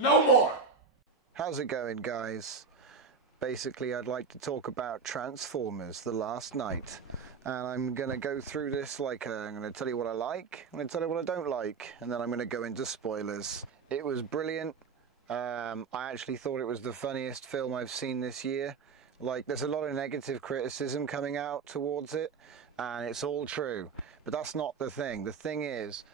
No more! How's it going, guys? Basically, I'd like to talk about Transformers: The Last Night. And I'm going to go through this like I'm going to tell you what I like, I'm going to tell you what I don't like, and then I'm going to go into spoilers. It was brilliant. I actually thought it was the funniest film I've seen this year. Like, there's a lot of negative criticism coming out towards it, and it's all true. But that's not the thing. The thing is,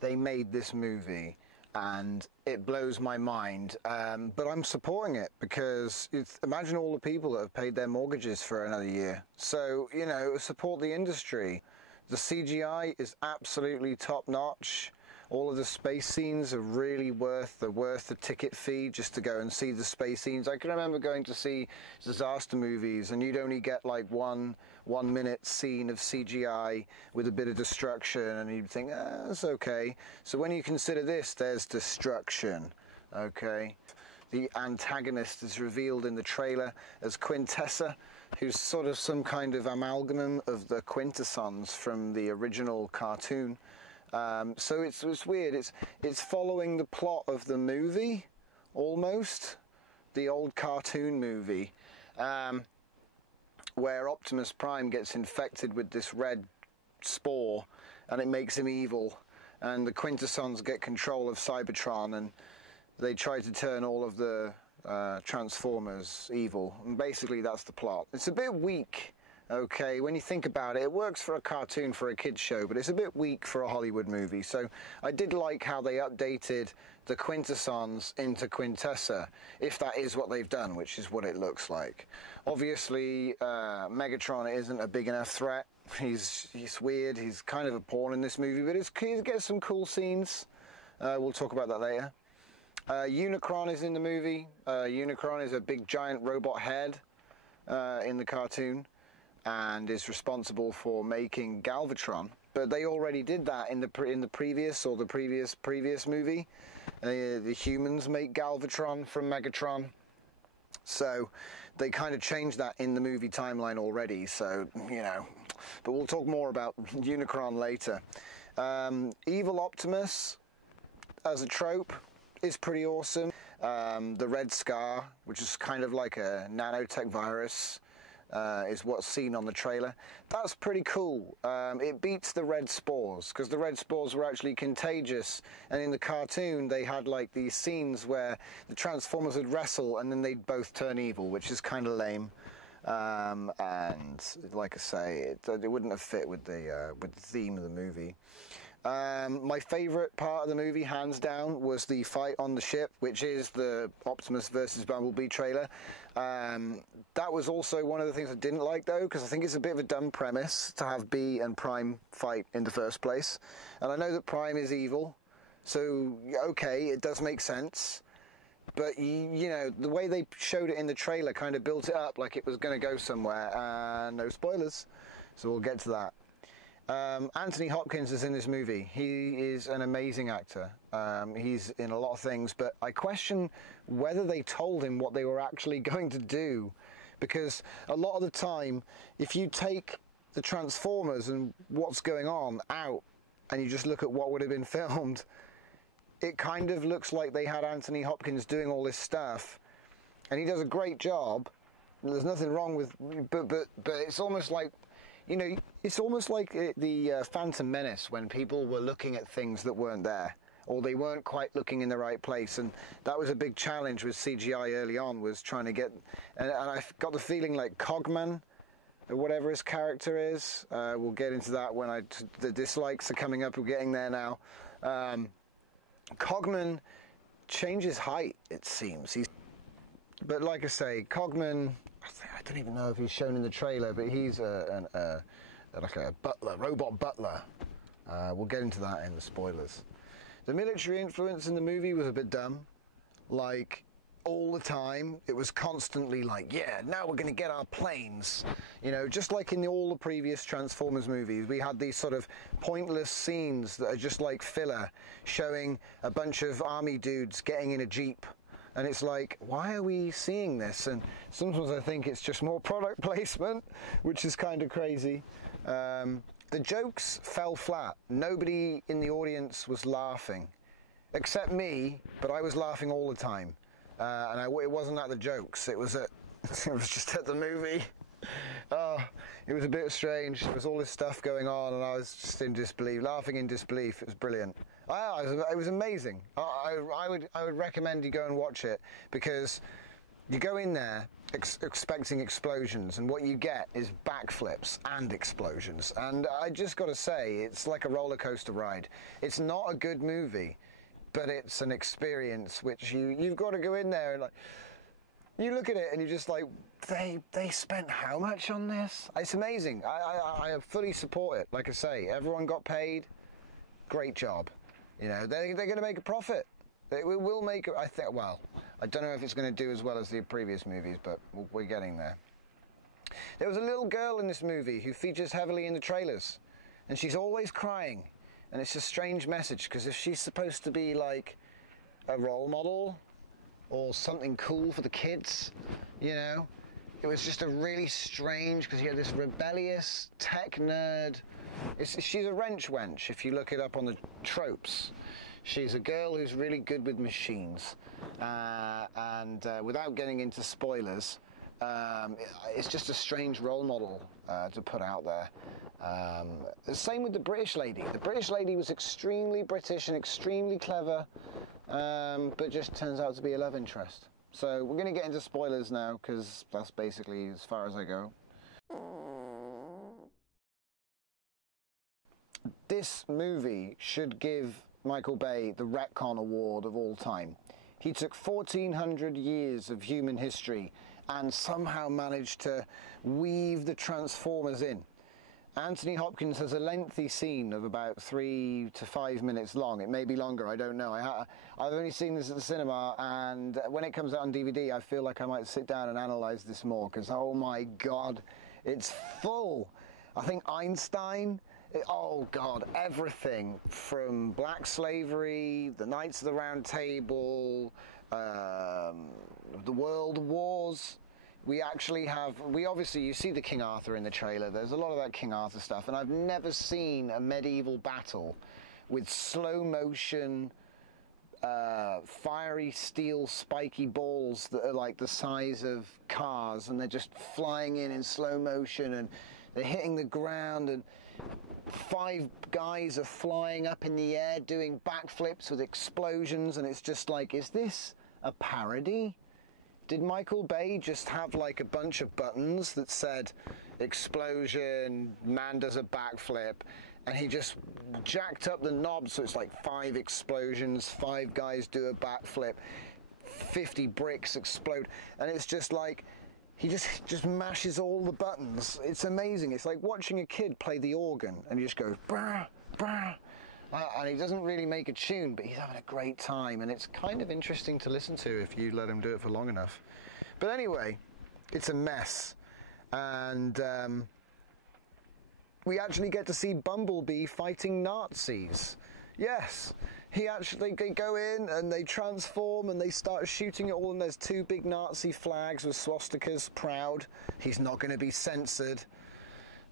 they made this movie, and it blows my mind. But I'm supporting it because imagine all the people that have paid their mortgages for another year. So, you know, support the industry. The CGI is absolutely top-notch. All of the space scenes are really worth the ticket fee just to go and see the space scenes. I can remember going to see disaster movies and you'd only get like one minute scene of CGI with a bit of destruction and you'd think, that's okay. So when you consider this, there's destruction, okay? The antagonist is revealed in the trailer as Quintessa, who's sort of some kind of amalgam of the Quintessons from the original cartoon. So it's weird. It's following the plot of the movie, almost, the old cartoon movie, where Optimus Prime gets infected with this red spore, and it makes him evil, and the Quintessons get control of Cybertron, and they try to turn all of the Transformers evil. And basically, that's the plot. It's a bit weak. Okay, when you think about it, it works for a cartoon, for a kid's show, but it's a bit weak for a Hollywood movie. So I did like how they updated the Quintessons into Quintessa, if that is what they've done, which is what it looks like. Obviously, Megatron isn't a big enough threat. He's weird. He's kind of a pawn in this movie, but he gets some cool scenes. We'll talk about that later. Unicron is in the movie. Unicron is a big giant robot head in the cartoon, and is responsible for making Galvatron. But they already did that in the previous movie. The humans make Galvatron from Megatron. So they kind of changed that in the movie timeline already. So, you know, but we'll talk more about Unicron later. Evil Optimus as a trope is pretty awesome. The Red Scar, which is kind of like a nanotech virus, is what's seen on the trailer. That's pretty cool. It beats the red spores, because the red spores were actually contagious, and in the cartoon they had like these scenes where the Transformers would wrestle and then they'd both turn evil, which is kind of lame. And like I say, it wouldn't have fit with the theme of the movie. My favourite part of the movie, hands down, was the fight on the ship, which is the Optimus versus Bumblebee trailer. That was also one of the things I didn't like, though, because I think it's a bit of a dumb premise to have B and Prime fight in the first place. And I know that Prime is evil, so, okay, it does make sense. But, you know, the way they showed it in the trailer kind of built it up like it was going to go somewhere. And no spoilers, so we'll get to that. Anthony Hopkins is in this movie. He is an amazing actor. He's in a lot of things, but I question whether they told him what they were actually going to do, because a lot of the time, if you take the Transformers and what's going on out, and you just look at what would have been filmed, it kind of looks like they had Anthony Hopkins doing all this stuff, and he does a great job. There's nothing wrong with, but it's almost like, you know, it's almost like the Phantom Menace, when people were looking at things that weren't there, or they weren't quite looking in the right place, and that was a big challenge with CGI early on, was trying to get, and I got the feeling like Cogman, or whatever his character is, we'll get into that when the dislikes are coming up, we're getting there now. Cogman changes height, it seems. But like I say, Cogman, I don't even know if he's shown in the trailer, but he's like a butler, robot butler. We'll get into that in the spoilers. The military influence in the movie was a bit dumb. Like, all the time, it was constantly like, yeah, now we're going to get our planes. You know, just like in all the previous Transformers movies, we had these sort of pointless scenes that are just like filler, showing a bunch of army dudes getting in a Jeep. And it's like, why are we seeing this? And sometimes I think it's just more product placement, which is kind of crazy. The jokes fell flat. Nobody in the audience was laughing. except me, but I was laughing all the time. And it wasn't at the jokes, it was just at the movie. Oh, it was a bit strange. There was all this stuff going on, and I was just in disbelief, laughing in disbelief. It was brilliant. It was amazing. I would recommend you go and watch it, because you go in there expecting explosions, and what you get is backflips and explosions. And I just got to say, it's like a roller coaster ride. It's not a good movie, but it's an experience which you've got to go in there and, like, you look at it and you're just like, they spent how much on this? It's amazing. I fully support it. Like I say, everyone got paid. Great job. You know, they're going to make a profit. It will make, I think, well, I don't know if it's going to do as well as the previous movies, but we're getting there. There was a little girl in this movie who features heavily in the trailers, and she's always crying. And it's a strange message, because if she's supposed to be like a role model or something cool for the kids, you know, it was just a really strange, because you had this rebellious tech nerd. She's a wrench wench, if you look it up on the tropes. She's a girl who's really good with machines. And without getting into spoilers, it's just a strange role model to put out there. Same with the British lady. The British lady was extremely British and extremely clever, but just turns out to be a love interest. So we're going to get into spoilers now, because that's basically as far as I go. This movie should give Michael Bay the retcon award of all time. He took 1,400 years of human history and somehow managed to weave the Transformers in. Anthony Hopkins has a lengthy scene of about 3 to 5 minutes long. It may be longer, I don't know. I've only seen this at the cinema, and when it comes out on DVD, I feel like I might sit down and analyse this more, because, oh my God, it's full. I think Einstein, oh God, everything from black slavery, the Knights of the Round Table, the World Wars. We obviously, you see the King Arthur in the trailer. There's a lot of that King Arthur stuff, and I've never seen a medieval battle with slow motion, fiery steel spiky balls that are like the size of cars, and they're just flying in slow motion, and they're hitting the ground, and 5 guys are flying up in the air doing backflips with explosions, and it's just like, is this a parody? Did Michael Bay just have like a bunch of buttons that said explosion, man does a backflip, and he just jacked up the knobs so it's like 5 explosions, 5 guys do a backflip, 50 bricks explode, and it's just like, he just mashes all the buttons. It's amazing. It's like watching a kid play the organ, and he just goes, brah, brah. And he doesn't really make a tune, but he's having a great time, and it's kind of interesting to listen to if you let him do it for long enough. But anyway, it's a mess, and we actually get to see Bumblebee fighting Nazis. Yes, they go in and they transform and they start shooting it all, and there's 2 big Nazi flags with swastikas, proud. He's not going to be censored.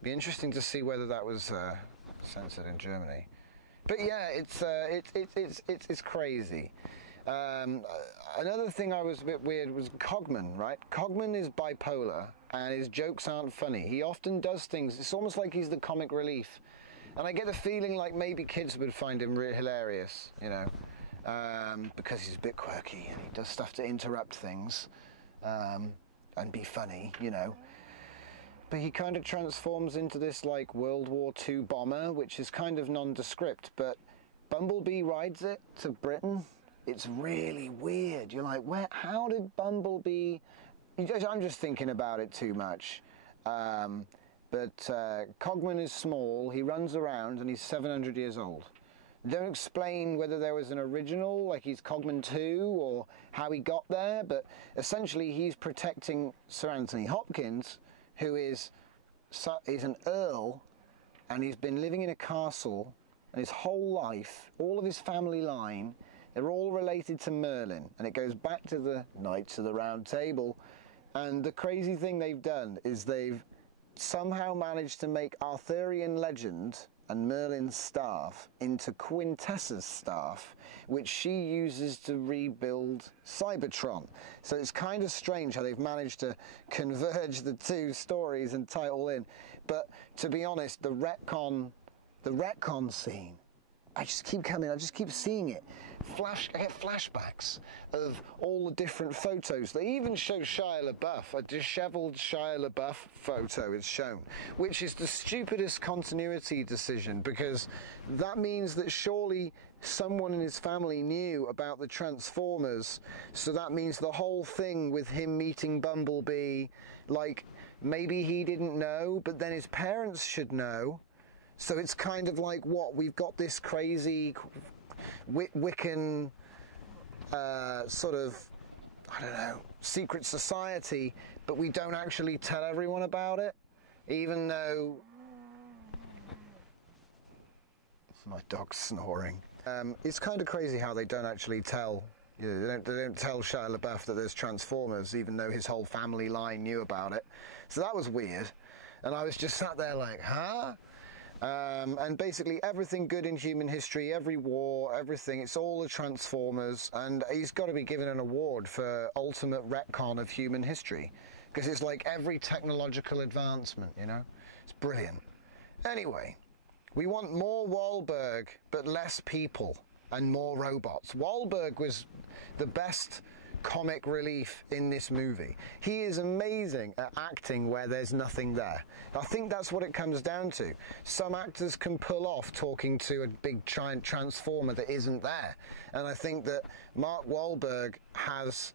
Be interesting to see whether that was censored in Germany. But yeah, it's crazy. Another thing I was a bit weird was Cogman, right? Cogman is bipolar, and his jokes aren't funny. He often does things, it's almost like he's the comic relief. And I get the feeling like maybe kids would find him hilarious, you know, because he's a bit quirky, and he does stuff to interrupt things, and be funny, you know. But he kind of transforms into this like World War II bomber, which is kind of nondescript, but Bumblebee rides it to Britain. It's really weird. You're like, how did Bumblebee... I'm just thinking about it too much. But Cogman is small, he runs around, and he's 700 years old. They don't explain whether there was an original, like he's Cogman 2, or how he got there, but essentially he's protecting Sir Anthony Hopkins, who is an earl, and he's been living in a castle, and his whole life, all of his family line, they're all related to Merlin, and it goes back to the Knights of the Round Table. And the crazy thing they've done is they've somehow managed to make Arthurian legend and Merlin's staff into Quintessa's staff, which she uses to rebuild Cybertron. So it's kind of strange how they've managed to converge the two stories and tie it all in. But to be honest, the retcon scene, I just keep seeing it. I get flashbacks of all the different photos. They even show Shia LaBeouf, a disheveled Shia LaBeouf photo is shown, which is the stupidest continuity decision, because that means that surely someone in his family knew about the Transformers, so that means the whole thing with him meeting Bumblebee, like, maybe he didn't know, but then his parents should know. So it's kind of like, what, we've got this crazy Wiccan sort of, I don't know, secret society, but we don't actually tell everyone about it, even though my dog's snoring. It's kind of crazy how they don't actually tell, they don't tell Shia LaBeouf that there's Transformers, even though his whole family line knew about it. So that was weird, and I was just sat there like, huh? And basically everything good in human history, every war, everything, it's all the Transformers, and he's got to be given an award for ultimate retcon of human history, because it's like every technological advancement, you know? It's brilliant. Anyway, we want more Wahlberg, but less people, and more robots. Wahlberg was the best comic relief in this movie. He is amazing at acting where there's nothing there. I think that's what it comes down to. Some actors can pull off talking to a big giant transformer that isn't there, and I think that Mark Wahlberg has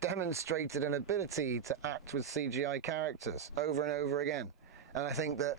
demonstrated an ability to act with CGI characters over and over again. And I think that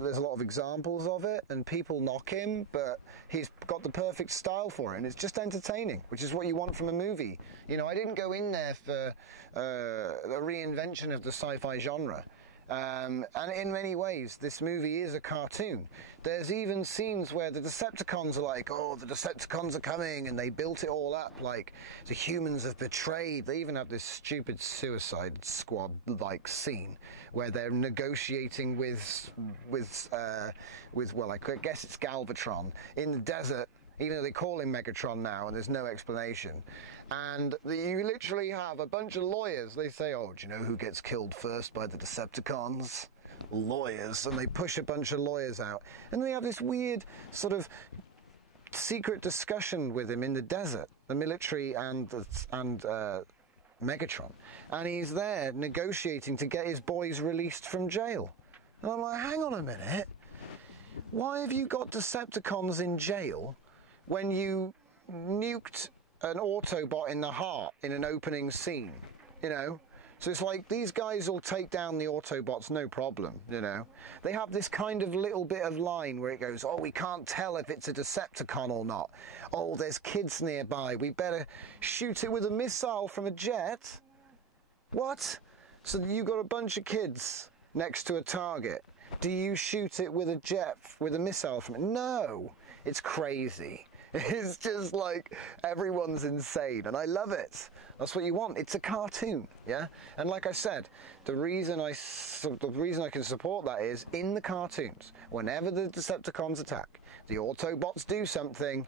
there's a lot of examples of it, and people knock him, but he's got the perfect style for it, and it's just entertaining, which is what you want from a movie. You know, I didn't go in there for a reinvention of the sci-fi genre. And in many ways, this movie is a cartoon. There's even scenes where the Decepticons are like, oh, the Decepticons are coming, and they built it all up like the humans have betrayed. They even have this stupid Suicide Squad-like scene where they're negotiating with well, I guess it's Galvatron in the desert, even though they call him Megatron now and there's no explanation. And you literally have a bunch of lawyers. They say, oh, do you know who gets killed first by the Decepticons? Lawyers. And they push a bunch of lawyers out. And they have this weird sort of secret discussion with him in the desert, the military and Megatron. And he's there negotiating to get his boys released from jail. And I'm like, hang on a minute. Why have you got Decepticons in jail when you nuked an Autobot in the heart in an opening scene, you know? So it's like, these guys will take down the Autobots, no problem, you know? They have this kind of little bit of line where it goes, oh, we can't tell if it's a Decepticon or not. Oh, there's kids nearby, we better shoot it with a missile from a jet. What? So you've got a bunch of kids next to a target. Do you shoot it with a jet, with a missile from it? No, it's crazy. It's just like, everyone's insane, and I love it. That's what you want. It's a cartoon, yeah? And like I said, the reason I can support that is, in the cartoons, whenever the Decepticons attack, the Autobots do something,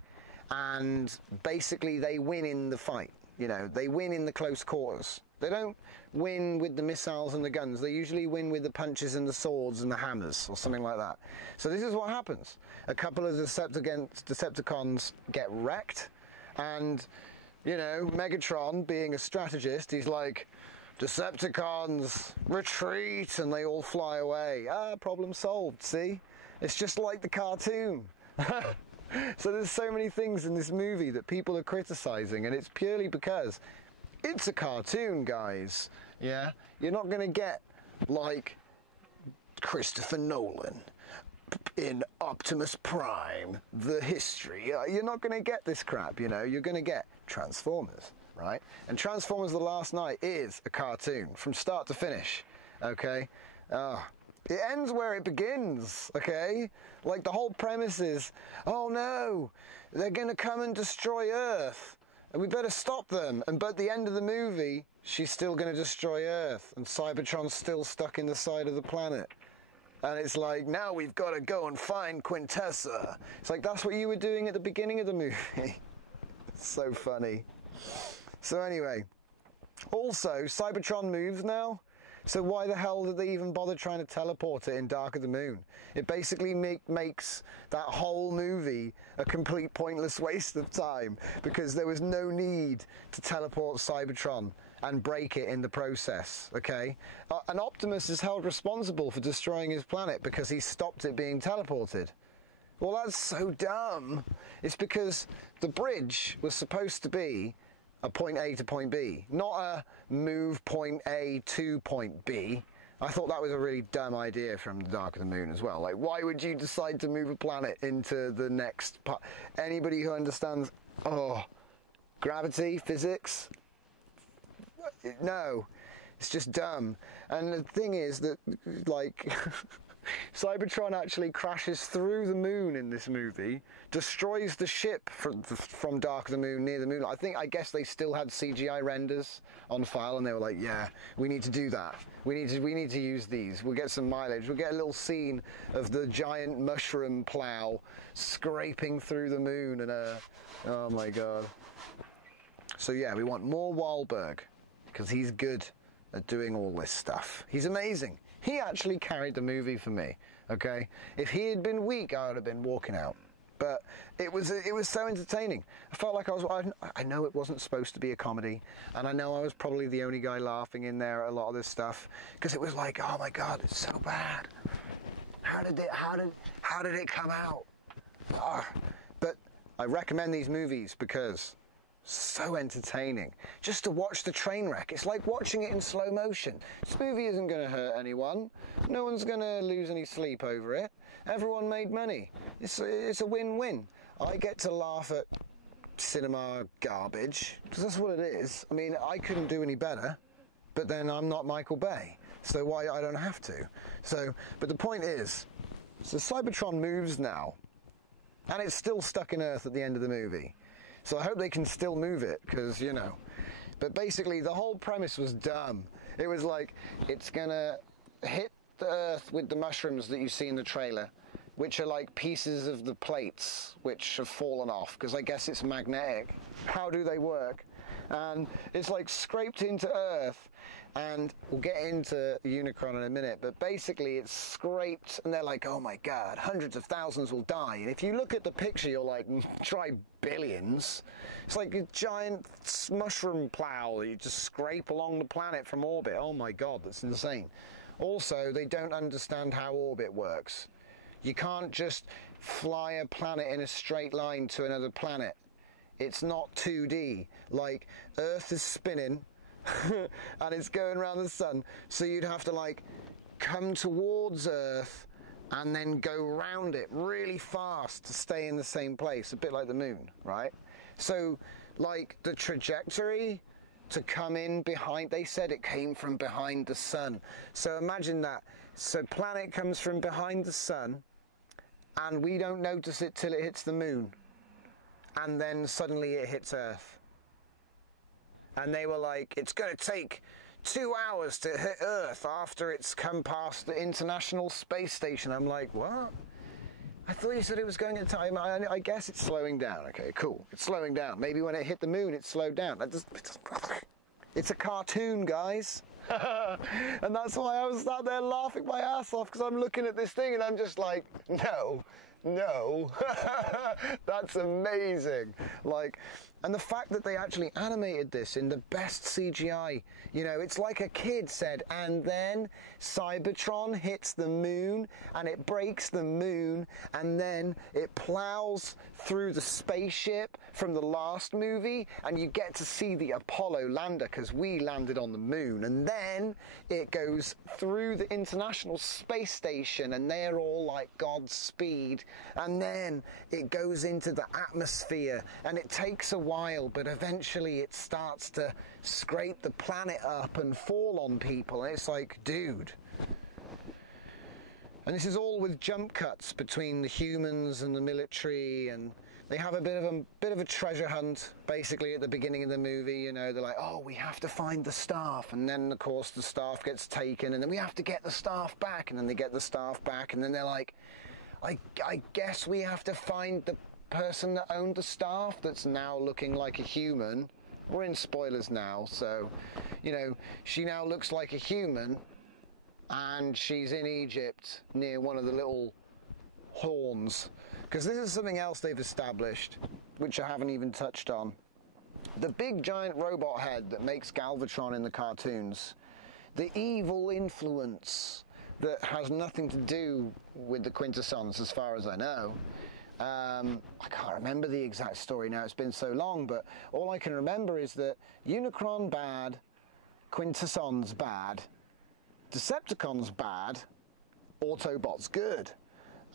and basically they win in the fight. You know, they win in the close quarters. They don't win with the missiles and the guns. They usually win with the punches and the swords and the hammers, or something like that. So this is what happens. A couple of Decepticons get wrecked, and, you know, Megatron, being a strategist, he's like, Decepticons, retreat, and they all fly away. Ah, problem solved, see? It's just like the cartoon. So there's so many things in this movie that people are criticizing, and it's purely because it's a cartoon, guys. Yeah? You're not going to get, like, Christopher Nolan in Optimus Prime, the history. You're not going to get this crap, you know? You're going to get Transformers, right? And Transformers The Last Night is a cartoon from start to finish, okay? It ends where it begins, okay? Like, the whole premise is, oh no, they're going to come and destroy Earth, and we better stop them. But at the end of the movie, she's still going to destroy Earth, and Cybertron's still stuck in the side of the planet. And it's like, now we've got to go and find Quintessa. It's like, that's what you were doing at the beginning of the movie. It's so funny. So anyway, also, Cybertron moves now. So why the hell did they even bother trying to teleport it in Dark of the Moon? It basically makes that whole movie a complete pointless waste of time, because there was no need to teleport Cybertron and break it in the process, okay? And Optimus is held responsible for destroying his planet because he stopped it being teleported. Well, that's so dumb. It's because the bridge was supposed to be a point A to point B, not a move point A to point B. I thought that was a really dumb idea from the Dark of the Moon as well. Like, why would you decide to move a planet into the next part? Anybody who understands, gravity, physics, no, it's just dumb. And the thing is that, like, Cybertron actually crashes through the moon in this movie, destroys the ship from Dark of the Moon near the moon. I guess they still had CGI renders on file, and they were like, yeah, we need to do that. We need to use these. We'll get some mileage. We'll get a little scene of the giant mushroom plow scraping through the moon, and oh my god. So yeah, we want more Wahlberg, because he's good at doing all this stuff. He's amazing. He actually carried the movie for me, okay? If he had been weak, I would have been walking out. But it was so entertaining. I felt like I know it wasn't supposed to be a comedy, and I know I was probably the only guy laughing in there at a lot of this stuff, because it was like, oh my god, it's so bad. How did it come out? But I recommend these movies because so entertaining. Just to watch the train wreck, it's like watching it in slow motion. This movie isn't going to hurt anyone. No one's going to lose any sleep over it. Everyone made money. It's a win-win. I get to laugh at cinema garbage, because that's what it is. I mean, I couldn't do any better, but then I'm not Michael Bay, so why I don't have to. So, but the point is, so Cybertron moves now, and it's still stuck in Earth at the end of the movie. So I hope they can still move it, because, you know. But basically, the whole premise was dumb. It was like, it's gonna hit the Earth with the mushrooms that you see in the trailer, which are like pieces of the plates which have fallen off, because I guess it's magnetic. How do they work? And it's like scraped into Earth, and we'll get into Unicron in a minute, but basically it's scraped, and they're like, oh my god, hundreds of thousands will die. And if you look at the picture, you're like, try billions. It's like a giant mushroom plow that you just scrape along the planet from orbit. Oh my god, that's insane. Also, they don't understand how orbit works. You can't just fly a planet in a straight line to another planet. It's not 2D. Like, Earth is spinning and it's going around the sun, so you'd have to like come towards Earth and then go round it really fast to stay in the same place, a bit like the moon, right? So like the trajectory to come in behind, they said it came from behind the sun. So imagine that. So planet comes from behind the sun, and we don't notice it till it hits the moon, and then suddenly it hits Earth. And they were like, it's going to take 2 hours to hit Earth after it's come past the International Space Station. I'm like, what? I thought you said it was going at time. I guess it's slowing down. Okay, cool. It's slowing down. Maybe when it hit the moon, it slowed down. It's a cartoon, guys. And that's why I was sat there laughing my ass off, because I'm looking at this thing and I'm just like, no, that's amazing. Like, and the fact that they actually animated this in the best CGI, you know, it's like a kid said, and then Cybertron hits the moon and it breaks the moon, and then it plows through the spaceship from the last movie, and you get to see the Apollo lander, because we landed on the moon, and then it goes through the International Space Station and they're all like Godspeed, and then it goes into the atmosphere, and it takes a while, but eventually it starts to scrape the planet up and fall on people, and it's like, dude. And this is all with jump cuts between the humans and the military, and they have a bit of a treasure hunt basically at the beginning of the movie. You know, they're like, oh, we have to find the staff, and then of course the staff gets taken, and then we have to get the staff back, and then they get the staff back, and then they're like, I guess we have to find the person that owned the staff that's now looking like a human. We're in spoilers now, so you know, she now looks like a human, and she's in Egypt near one of the little horns. Because this is something else they've established, which I haven't even touched on. The big giant robot head that makes Galvatron in the cartoons, the evil influence that has nothing to do with the Quintessons as far as I know. I can't remember the exact story now, it's been so long, but all I can remember is that Unicron bad, Quintessons bad, Decepticons bad, Autobots good.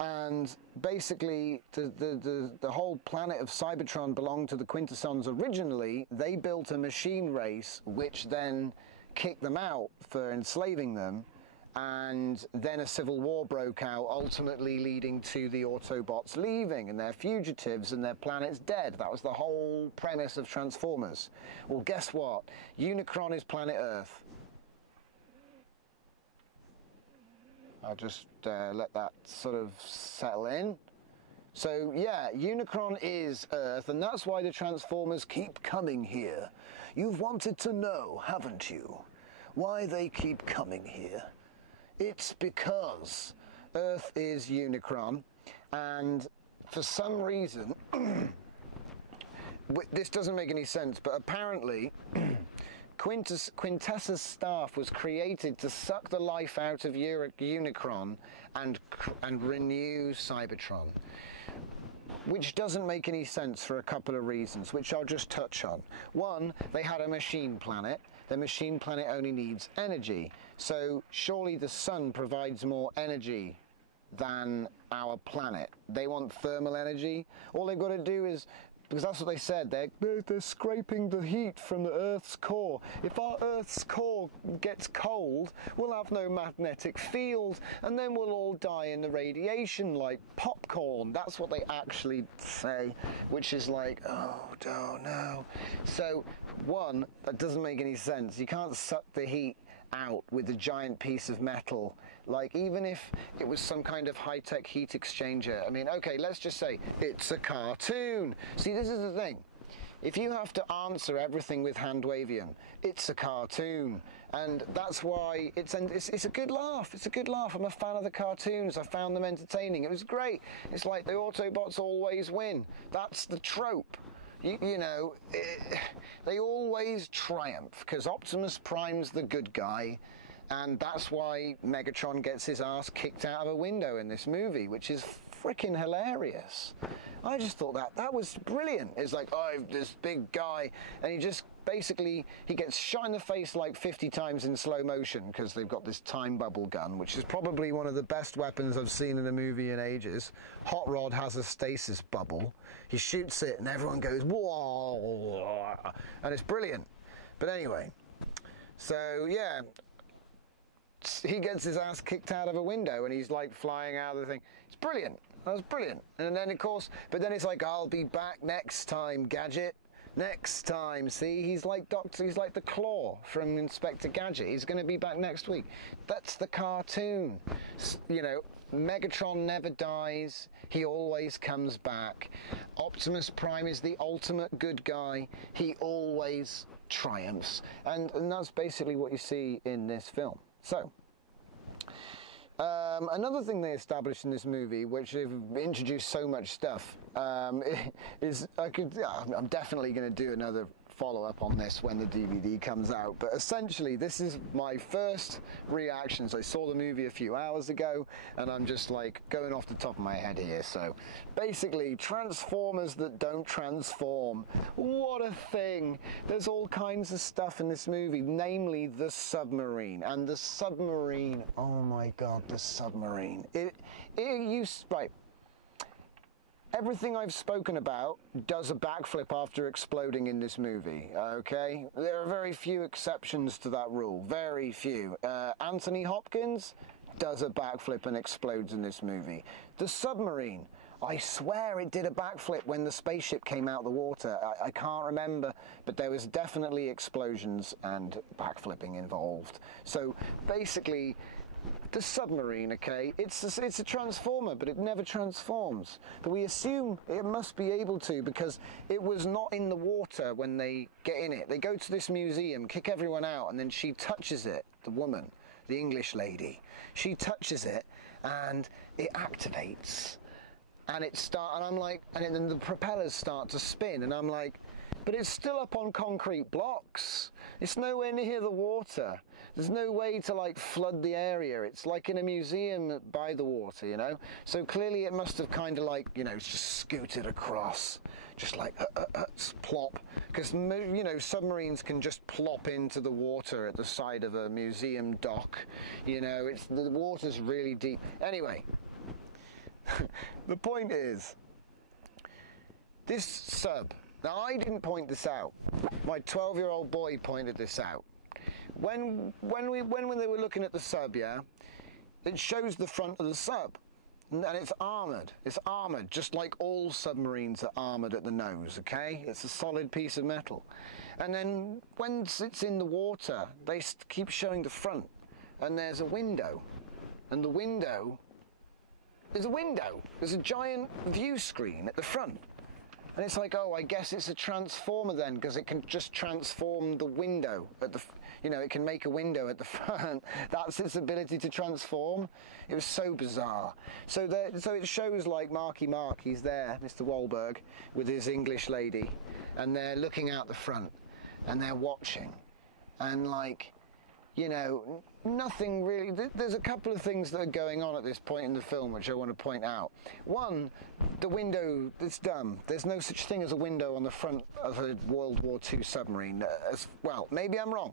And basically, the whole planet of Cybertron belonged to the Quintessons originally. They built a machine race, which then kicked them out for enslaving them. And then a civil war broke out, ultimately leading to the Autobots leaving, and they're fugitives, and their planet's dead. That was the whole premise of Transformers. Well, guess what? Unicron is planet Earth. I'll just let that sort of settle in. So yeah, Unicron is Earth, and that's why the Transformers keep coming here. You've wanted to know, haven't you, why they keep coming here? It's because Earth is Unicron, and for some reason, this doesn't make any sense, but apparently Quintessa's staff was created to suck the life out of Unicron and renew Cybertron, which doesn't make any sense for a couple of reasons, which I'll just touch on. One, they had a machine planet. The machine planet only needs energy, so surely the sun provides more energy than our planet. They want thermal energy. All they've got to do is, because that's what they said, they're scraping the heat from the Earth's core. If our Earth's core gets cold, we'll have no magnetic field, and then we'll all die in the radiation like popcorn. That's what they actually say, which is like, oh, no. So, one, that doesn't make any sense. You can't suck the heat out with a giant piece of metal. Like, even if it was some kind of high-tech heat exchanger, I mean, okay, let's just say it's a cartoon. See, this is the thing. If you have to answer everything with hand-wavium, it's a cartoon. And that's why it's a good laugh. It's a good laugh. I'm a fan of the cartoons. I found them entertaining. It was great. It's like the Autobots always win. That's the trope. You know, they always triumph, because Optimus Prime's the good guy, and that's why Megatron gets his ass kicked out of a window in this movie, which is freaking hilarious. I just thought that was brilliant. It's like, oh, this big guy, and he just basically, he gets shot in the face like 50 times in slow motion, because they've got this time bubble gun, which is probably one of the best weapons I've seen in a movie in ages. Hot Rod has a stasis bubble. He shoots it and everyone goes, whoa, and it's brilliant. But anyway, so yeah, he gets his ass kicked out of a window and he's like flying out of the thing. It's brilliant. That was brilliant. And then of course, but then it's like, I'll be back next time, Gadget. Next time. See, he's like the Claw from Inspector Gadget. He's going to be back next week. That's the cartoon. You know, Megatron never dies. He always comes back. Optimus Prime is the ultimate good guy. He always triumphs. And that's basically what you see in this film. So, another thing they established in this movie, which have introduced so much stuff, is I'm definitely going to do another follow-up on this when the DVD comes out, but essentially this is my first reactions. I saw the movie a few hours ago and I'm just like going off the top of my head here. So basically, Transformers that don't transform. What a thing. There's all kinds of stuff in this movie, namely the submarine. And the submarine, oh my god, the submarine. Right. Everything I've spoken about does a backflip after exploding in this movie, okay? There are very few exceptions to that rule, very few. Anthony Hopkins does a backflip and explodes in this movie. The submarine, I swear it did a backflip when the spaceship came out of the water. I can't remember, but there was definitely explosions and backflipping involved. So basically, the submarine, okay, it's a transformer, but it never transforms. But we assume it must be able to because it was not in the water when they get in it. They go to this museum, kick everyone out, and then she touches it, the woman, the English lady. She touches it, and it activates. And I'm like, and then the propellers start to spin, and I'm like, but it's still up on concrete blocks. It's nowhere near the water. There's no way to like flood the area. It's like in a museum by the water, you know? So clearly it must have kind of like, you know, just scooted across, just like plop. Because, you know, submarines can just plop into the water at the side of a museum dock. You know, the water's really deep. Anyway, the point is, this sub, now I didn't point this out. My 12-year-old boy pointed this out. When they were looking at the sub, yeah, it shows the front of the sub, and it's armoured. It's armoured, just like all submarines are armoured at the nose, okay? It's a solid piece of metal. And then when it's in the water, they keep showing the front, and there's a window. And the window, there's a window. There's a giant view screen at the front. And it's like, oh, I guess it's a transformer then, because it can just transform the window at the, you know, it can make a window at the front. That's its ability to transform. It was so bizarre. So it shows like Marky Mark, he's there, Mr. Wahlberg, with his English lady, and they're looking out the front, and they're watching, and like, you know, nothing really. There's a couple of things that are going on at this point in the film which I want to point out. One, the window, it's dumb. There's no such thing as a window on the front of a World War II submarine. Well, maybe I'm wrong,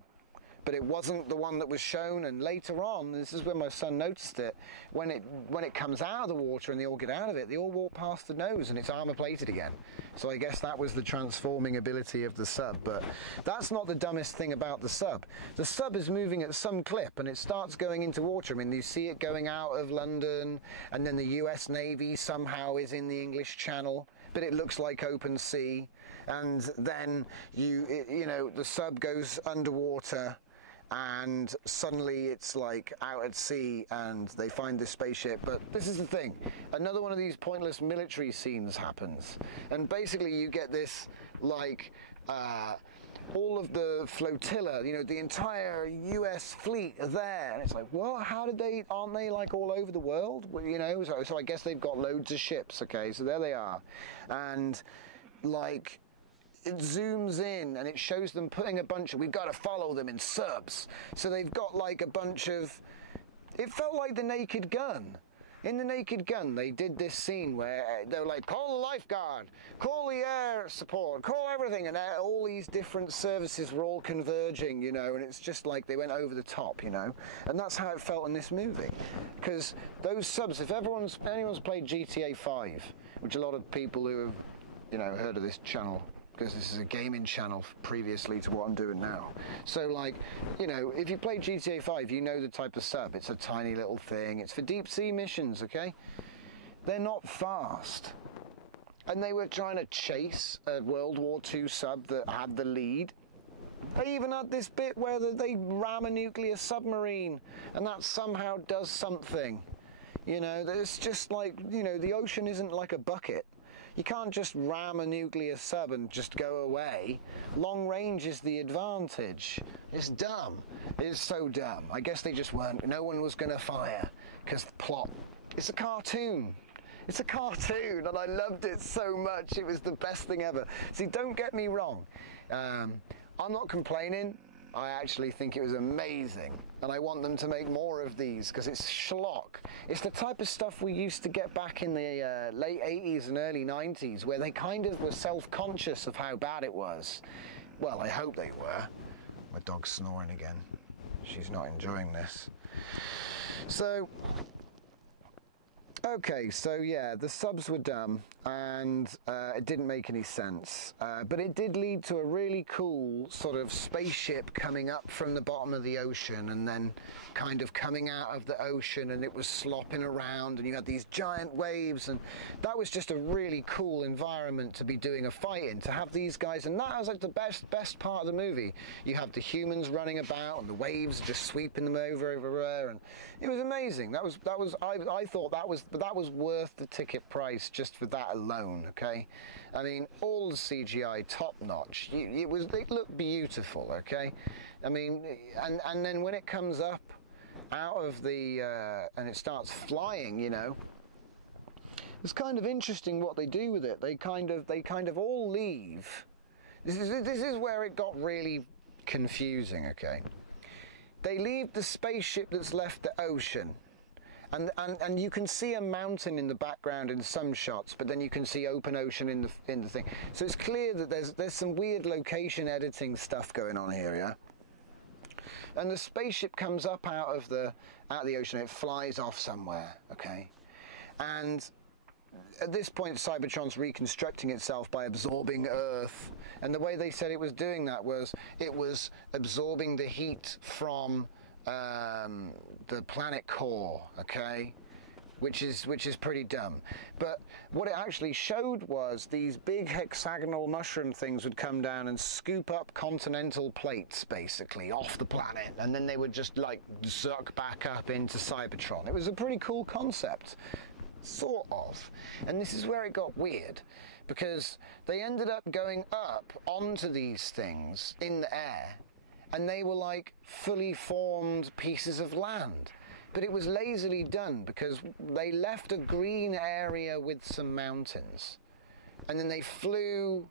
but it wasn't the one that was shown. And later on, this is when my son noticed it, when it comes out of the water and they all get out of it, they all walk past the nose and it's armor plated again. So I guess that was the transforming ability of the sub, but that's not the dumbest thing about the sub. The sub is moving at some clip and it starts going into water. I mean, you see it going out of London, and then the US Navy somehow is in the English Channel, but it looks like open sea. And then you know, the sub goes underwater, and suddenly it's like out at sea and they find this spaceship. But this is the thing, another one of these pointless military scenes happens, and basically you get this like all of the flotilla, you know, the entire US fleet are there, and it's like, well, how did they, aren't they like all over the world, well, you know? So I guess they've got loads of ships. Okay, so there they are, and like it zooms in and it shows them putting a bunch of, we've got to follow them in subs. So they've got like a bunch of, it felt like The Naked Gun. In The Naked Gun, they did this scene where they were like, call the lifeguard, call the air support, call everything, and all these different services were all converging, you know, and it's just like they went over the top, you know. And that's how it felt in this movie. Because those subs, if anyone's played GTA 5, which a lot of people who have, you know, heard of this channel, because this is a gaming channel previously to what I'm doing now. So like, you know, if you play GTA 5, you know the type of sub. It's a tiny little thing. It's for deep sea missions, okay? They're not fast. And they were trying to chase a World War II sub that had the lead. They even had this bit where they ram a nuclear submarine, and that somehow does something. You know, it's just like, you know, the ocean isn't like a bucket. You can't just ram a nuclear sub and just go away. Long range is the advantage. It's dumb. It's so dumb. I guess they just weren't. No one was going to fire because the plot. It's a cartoon. It's a cartoon, and I loved it so much. It was the best thing ever. See, don't get me wrong. I'm not complaining. I actually think it was amazing, and I want them to make more of these because it's schlock. It's the type of stuff we used to get back in the late 80s and early 90s, where they kind of were self-conscious of how bad it was. Well, I hope they were. My dog's snoring again. She's not enjoying this. So, Okay, so yeah, the subs were dumb, and it didn't make any sense. But it did lead to a really cool sort of spaceship coming up from the bottom of the ocean, and then kind of coming out of the ocean, and it was slopping around, and you had these giant waves, and that was just a really cool environment to be doing a fight in, to have these guys, and that was like the best part of the movie. You have the humans running about, and the waves just sweeping them over there, and it was amazing. I thought that was worth the ticket price just for that alone. Okay, I mean, all the CGI top notch. It looked beautiful. Okay, I mean, and then when it comes up out of the and it starts flying, you know, it's kind of interesting what they do with it. They kind of all leave. This is where it got really confusing. Okay. They leave the spaceship that's left the ocean, and you can see a mountain in the background in some shots, but then you can see open ocean in the thing. So it's clear that there's some weird location editing stuff going on here, yeah. And the spaceship comes up out of the ocean. It flies off somewhere, okay. And at this point, Cybertron's reconstructing itself by absorbing Earth. And the way they said it was doing that was it was absorbing the heat from the planet core, okay? Which is pretty dumb. But what it actually showed was these big hexagonal mushroom things would come down and scoop up continental plates, basically, off the planet. And then they would just, like, suck back up into Cybertron. It was a pretty cool concept. Sort of. And this is where it got weird, because they ended up going up onto these things in the air, and they were like fully formed pieces of land. But it was lazily done, because they left a green area with some mountains, and then they flew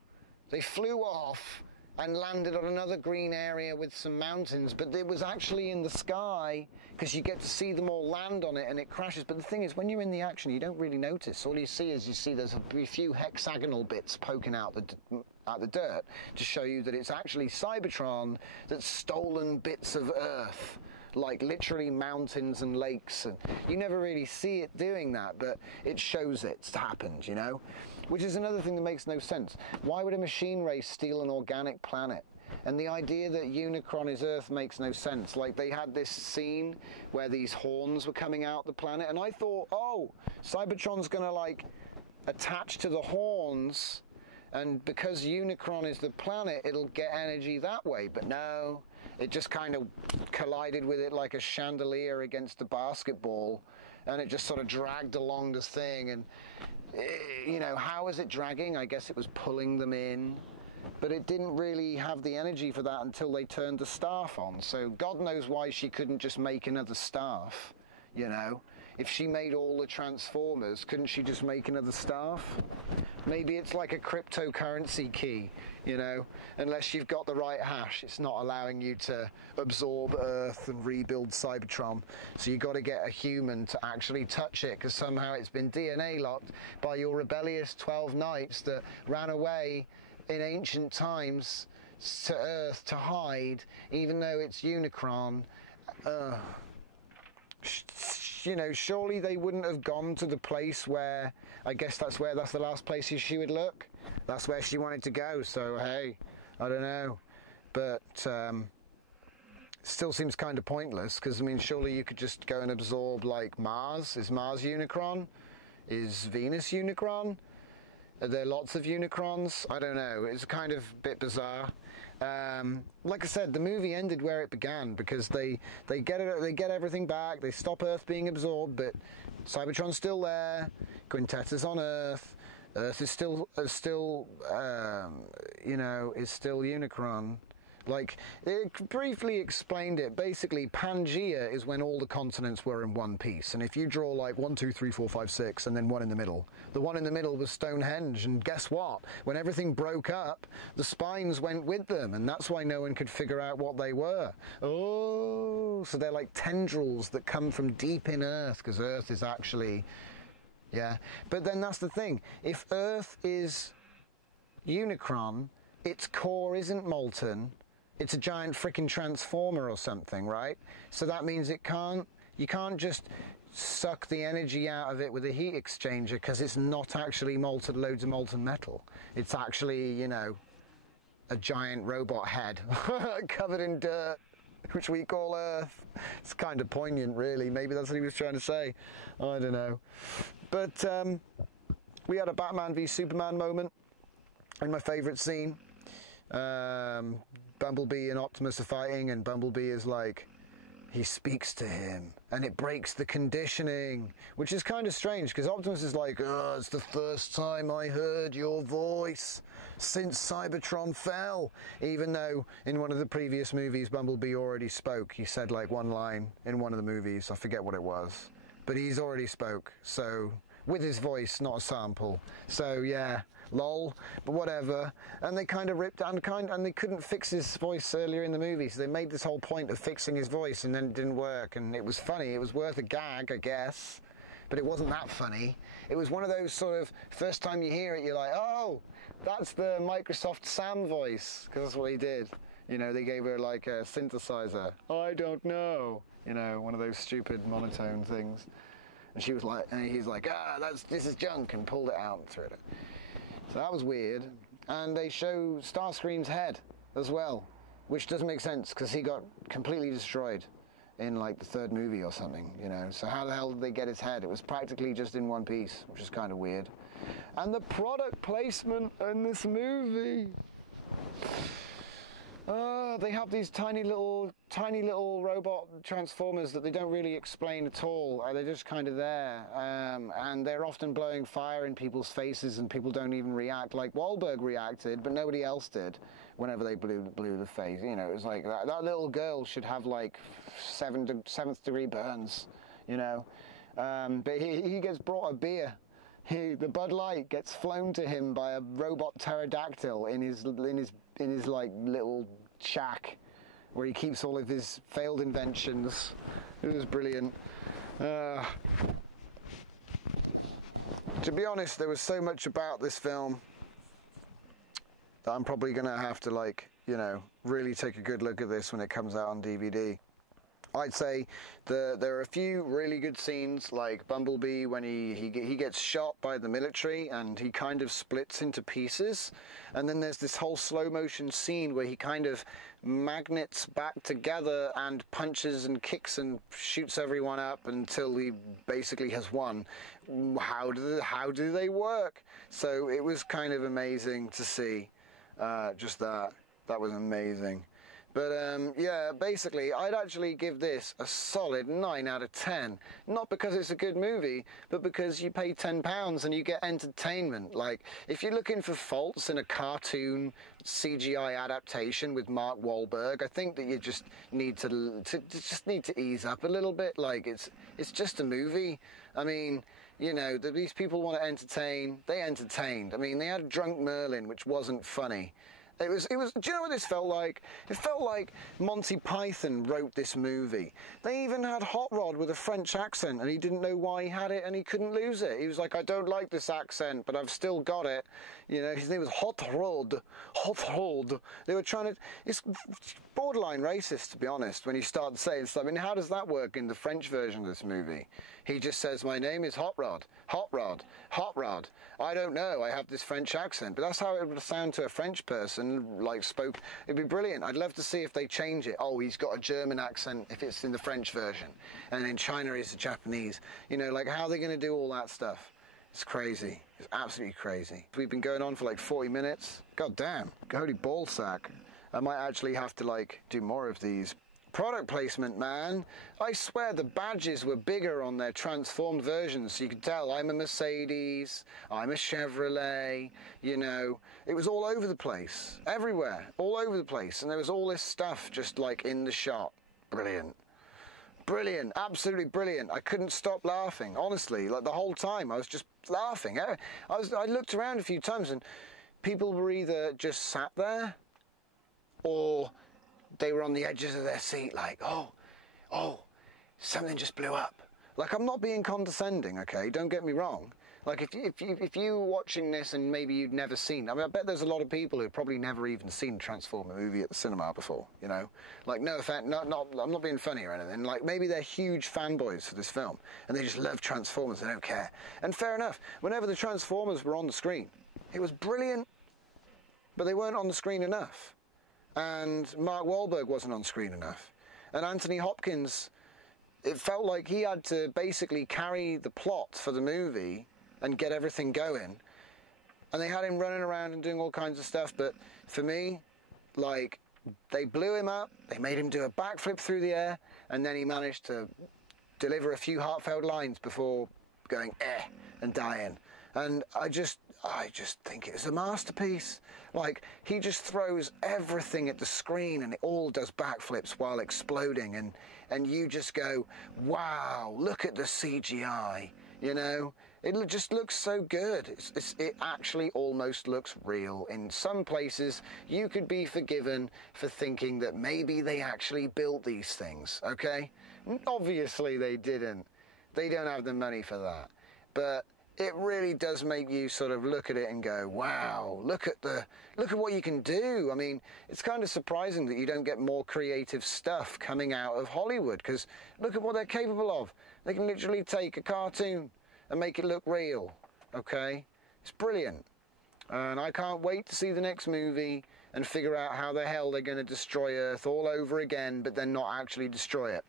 off and landed on another green area with some mountains, but it was actually in the sky, because you get to see them all land on it and it crashes. But the thing is, when you're in the action, you don't really notice. All you see is there's a few hexagonal bits poking out the dirt to show you that it's actually Cybertron that's stolen bits of Earth, like literally mountains and lakes, and you never really see it doing that, but it shows it's happened, you know? Which is another thing that makes no sense. Why would a machine race steal an organic planet? And the idea that Unicron is Earth makes no sense. Like, they had this scene where these horns were coming out the planet, and I thought, oh, Cybertron's gonna, like, attach to the horns, and because Unicron is the planet, it'll get energy that way. But no, it just kind of collided with it like a chandelier against a basketball, and it just sort of dragged along this thing. And you know, how was it dragging? I guess it was pulling them in, but it didn't really have the energy for that until they turned the staff on. So God knows why she couldn't just make another staff, you know? If she made all the Transformers, couldn't she just make another staff? Maybe it's like a cryptocurrency key, you know? Unless you've got the right hash, it's not allowing you to absorb Earth and rebuild Cybertron. So you've got to get a human to actually touch it, because somehow it's been DNA locked by your rebellious 12 knights that ran away in ancient times to Earth to hide, even though it's Unicron. You know, surely they wouldn't have gone to the place where, I guess that's the last place she would look. That's where she wanted to go, so hey, I don't know. But still seems kind of pointless, because, I mean, surely you could just go and absorb, like, Mars. Is Mars Unicron? Is Venus Unicron? Are there lots of Unicrons? I don't know. It's kind of a bit bizarre. Like I said, the movie ended where it began, because they get everything back. They stop Earth being absorbed, but Cybertron's still there. Quintetta's on Earth. Earth is still you know, is still Unicron. Like, it briefly explained it. Basically, Pangea is when all the continents were in one piece. And if you draw like 1, 2, 3, 4, 5, 6, and then one in the middle, the one in the middle was Stonehenge. And guess what? When everything broke up, the spines went with them. And that's why no one could figure out what they were. Oh, so they're like tendrils that come from deep in Earth, because Earth is actually, yeah. But then that's the thing. If Earth is Unicron, its core isn't molten. It's a giant freaking transformer or something, right? So that means you can't just suck the energy out of it with a heat exchanger, because it's not actually loads of molten metal. It's actually, you know, a giant robot head covered in dirt, which we call Earth. It's kind of poignant, really. Maybe that's what he was trying to say. I don't know. But we had a Batman v Superman moment in my favourite scene. Bumblebee and Optimus are fighting, and Bumblebee is like, he speaks to him, and it breaks the conditioning, which is kind of strange, because Optimus is like, oh, it's the first time I heard your voice since Cybertron fell, even though in one of the previous movies Bumblebee already spoke. He said like one line in one of the movies, I forget what it was, but he's already spoke, so with his voice, not a sample. So yeah, lol, but whatever. And they kind of ripped and they couldn't fix his voice earlier in the movie, so they made this whole point of fixing his voice, and then it didn't work, and it was funny. It was worth a gag, I guess, but it wasn't that funny. It was one of those sort of, first time you hear it, you're like, oh, that's the Microsoft Sam voice, because that's what he did. You know, they gave her like a synthesizer. I don't know. You know, one of those stupid monotone things. And she was like, and he's like, this is junk, and pulled it out and threw it. So that was weird. And they show Starscream's head as well, which doesn't make sense, because he got completely destroyed in like the third movie or something, you know. So how the hell did they get his head? It was practically just in one piece, which is kind of weird. And the product placement in this movie. They have these tiny little robot transformers that they don't really explain at all. They're just kind of there, and they're often blowing fire in people's faces, and people don't even react. Like Wahlberg reacted, but nobody else did. Whenever they blew the face, you know, it was like that little girl should have like seventh degree burns, you know. But he gets brought a beer. The Bud Light gets flown to him by a robot pterodactyl in his like little shack where he keeps all of his failed inventions. It was brilliant. To be honest, there was so much about this film that I'm probably gonna have to, like, you know, really take a good look at this when it comes out on DVD. I'd say there are a few really good scenes, like Bumblebee when he gets shot by the military and he kind of splits into pieces, and then there's this whole slow motion scene where he kind of magnets back together and punches and kicks and shoots everyone up until he basically has won. How do they work? So it was kind of amazing to see. Just that was amazing. But yeah, basically, I'd actually give this a solid 9 out of 10. Not because it's a good movie, but because you pay £10 and you get entertainment. Like, if you're looking for faults in a cartoon CGI adaptation with Mark Wahlberg, I think that you just need to ease up a little bit. Like, it's just a movie. I mean, you know, these people want to entertain. They entertained. I mean, they had Drunk Merlin, which wasn't funny. It was, do you know what this felt like? It felt like Monty Python wrote this movie. They even had Hot Rod with a French accent, and he didn't know why he had it, and he couldn't lose it. He was like, I don't like this accent, but I've still got it. You know, his name was Hot Rod. Hot Rod. They were trying to, it's borderline racist, to be honest, when you start saying stuff. I mean, how does that work in the French version of this movie? He just says, my name is Hot Rod. Hot Rod. Hot Rod. I don't know, I have this French accent, but that's how it would sound to a French person, like, spoke. It'd be brilliant. I'd love to see if they change it. Oh, he's got a German accent if it's in the French version, and in China it's the Japanese. You know, like, how are they going to do all that stuff? It's crazy. It's absolutely crazy. We've been going on for like 40 minutes. God damn, holy ballsack. I might actually have to, like, do more of these. Product placement, man. I swear the badges were bigger on their transformed versions, so you could tell I'm a Mercedes, I'm a Chevrolet, you know. It was all over the place, everywhere, all over the place, and there was all this stuff just like in the shot. Brilliant. Brilliant, absolutely brilliant. I couldn't stop laughing, honestly, like the whole time I was just laughing. I looked around a few times and people were either just sat there or they were on the edges of their seat like, oh, something just blew up. Like, I'm not being condescending, okay? Don't get me wrong. Like if you were watching this and maybe you'd never seen, I mean, I bet there's a lot of people who've probably never even seen a Transformer movie at the cinema before, you know? Like, no offense, I'm not being funny or anything. Like, maybe they're huge fanboys for this film and they just love Transformers, they don't care. And fair enough, whenever the Transformers were on the screen, it was brilliant, but they weren't on the screen enough. And Mark Wahlberg wasn't on screen enough. And Anthony Hopkins, it felt like he had to basically carry the plot for the movie and get everything going, and they had him running around and doing all kinds of stuff. But for me, like, they blew him up, they made him do a backflip through the air, and then he managed to deliver a few heartfelt lines before going and dying. And I just think it's a masterpiece. Like, he just throws everything at the screen and it all does backflips while exploding, and you just go, wow, look at the CGI, you know? It just looks so good. It actually almost looks real. In some places, you could be forgiven for thinking that maybe they actually built these things, okay? Obviously they didn't. They don't have the money for that. But it really does make you sort of look at it and go, wow, look at what you can do. I mean, it's kind of surprising that you don't get more creative stuff coming out of Hollywood, because look at what they're capable of. They can literally take a cartoon and make it look real, okay? It's brilliant. And I can't wait to see the next movie and figure out how the hell they're going to destroy Earth all over again, but then not actually destroy it.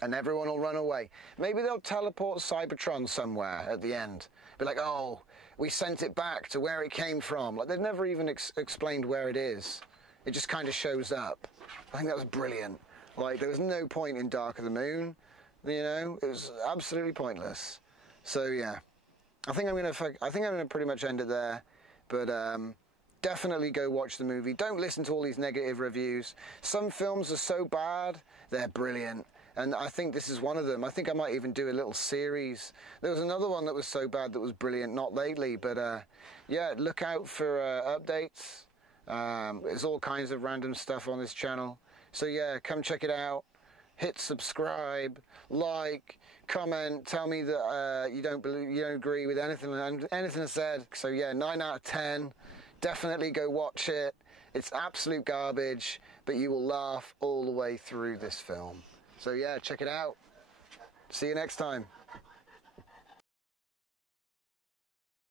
And everyone will run away. Maybe they'll teleport Cybertron somewhere at the end. Be like, oh, we sent it back to where it came from. Like, they've never even explained where it is. It just kind of shows up. I think that was brilliant. Like, there was no point in Dark of the Moon, you know? It was absolutely pointless. So yeah, I think I'm gonna pretty much end it there. But definitely go watch the movie. Don't listen to all these negative reviews. Some films are so bad, they're brilliant. And I think this is one of them. I think I might even do a little series. There was another one that was so bad that was brilliant, not lately, but yeah, look out for updates. There's all kinds of random stuff on this channel. So yeah, come check it out. Hit subscribe, like, comment, tell me that you don't agree with anything I said. So yeah, 9 out of 10. Definitely go watch it. It's absolute garbage, but you will laugh all the way through this film. So yeah, check it out. See you next time.